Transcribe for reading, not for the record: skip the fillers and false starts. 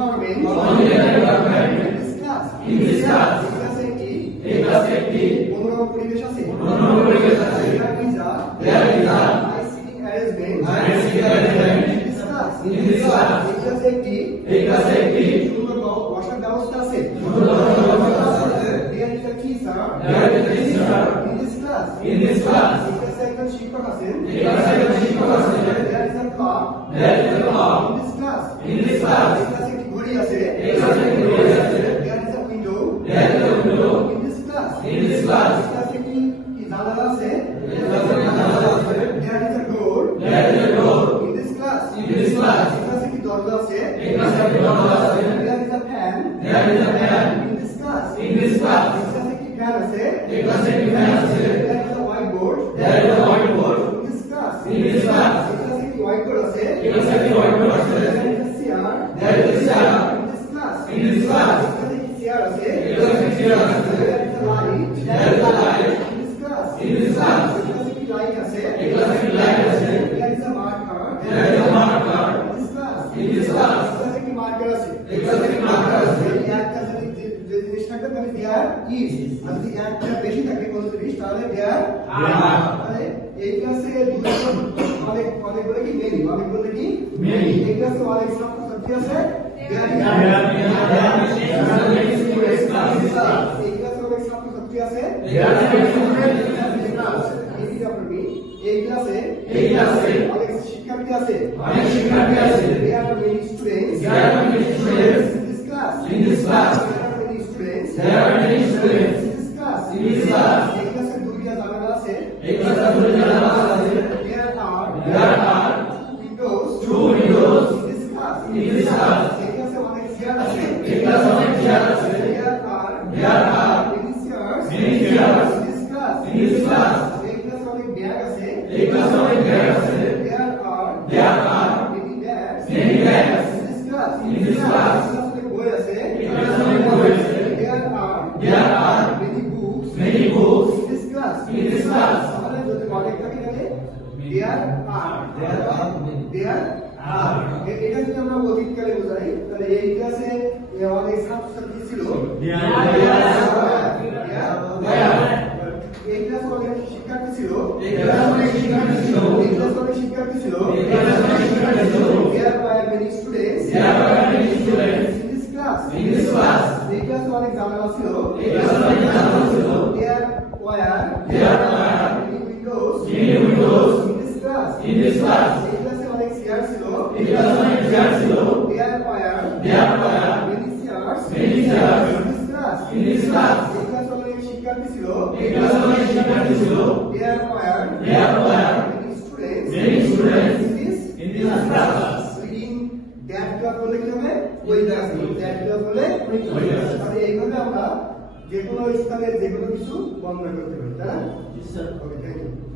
quantity and environment in this class. এই ক্লাসে একটি মনোরম পরিবেশ আছে। There is a nice sitting arrangement in this class. এই ক্লাসে একটি সুন্দর বসার ব্যবস্থা আছে। There is a teacher in this class. এই ক্লাসে একজন শিক্ষক আছেন। There is a clock in this class. এই ক্লাসে একটি ঘড়ি আছে। There is a window in this class. এই ক্লাসে একটি জানালা আছে। There is a door in this class. এই ক্লাসে একটি দরজা আছে। There is a fan in this class. এই ক্লাসে একটি ফ্যান আছে। There is a whiteboard in this class. এই ক্লাসে একটি whiteboard আছে। There is a chair in this class. এই ক্লাসে একটি চেয়ার আছে। There is a light in this class. এই ক্লাসে একটি লাইট আছে। There is a marker in this class. এই ক্লাসে একটি মার্কার আছে। এই একটা যদি যে জিনিস থাকে তাহলে দেয়ার ইজ, আর যদি একটা বেশি থাকে কোন জিনিস তাহলে দেয়ার আর। মানে এই ক্লাসে অনেক বলে কি মেনি, অনেক বলে কি মেনি। এই ক্লাসে অনেক ছাত্রছাত্রী আছে। দেয়ার এই ক্লাসে অনেক ছাত্রছাত্রী আছে। এই ক্লাসে অনেক শিক্ষার্থী আছে। There are many students in this class. There are many students in this class. এই ক্লাসে দুইটা জানালা আছে। There are two windows in this class. এই ক্লাসে অনেক চেয়ার আছে। There are many chairs in this class. এই ক্লাসে অনেক ব্যাগ আছে। There are many bags in this class. এই ক্লাসে অনেক বই আছে। There are many books in this class. তাহলে যদি অনেক থাকে তাহলে there are এটা যদি আমরা অতীতকালে বোঝাই তাহলে এই ক্লাসে অনেক ছাত্রছাত্রী ছিল। এই ক্লাসে অনেক শিক্ষার্থী ছিল। There were many students in this class. এই ক্লাসে অনেক জানালা ছিল। There were many windows in this class. এই ক্লাসে অনেক চেয়ার ছিল। There were many chairs in this class. এই ক্লাসে অনেক শিক্ষার্থী ছিল। There were many students in this class. Reading that class বলে কি হবে? ওই ক্লাস that class বলে ওই ক্লাস। তাহলে এইভাবে আমরা যে কোনো স্থানে যে কোনো কিছু বর্ণনা করতে পারি, তাই না? ওকে, থ্যাংক ইউ।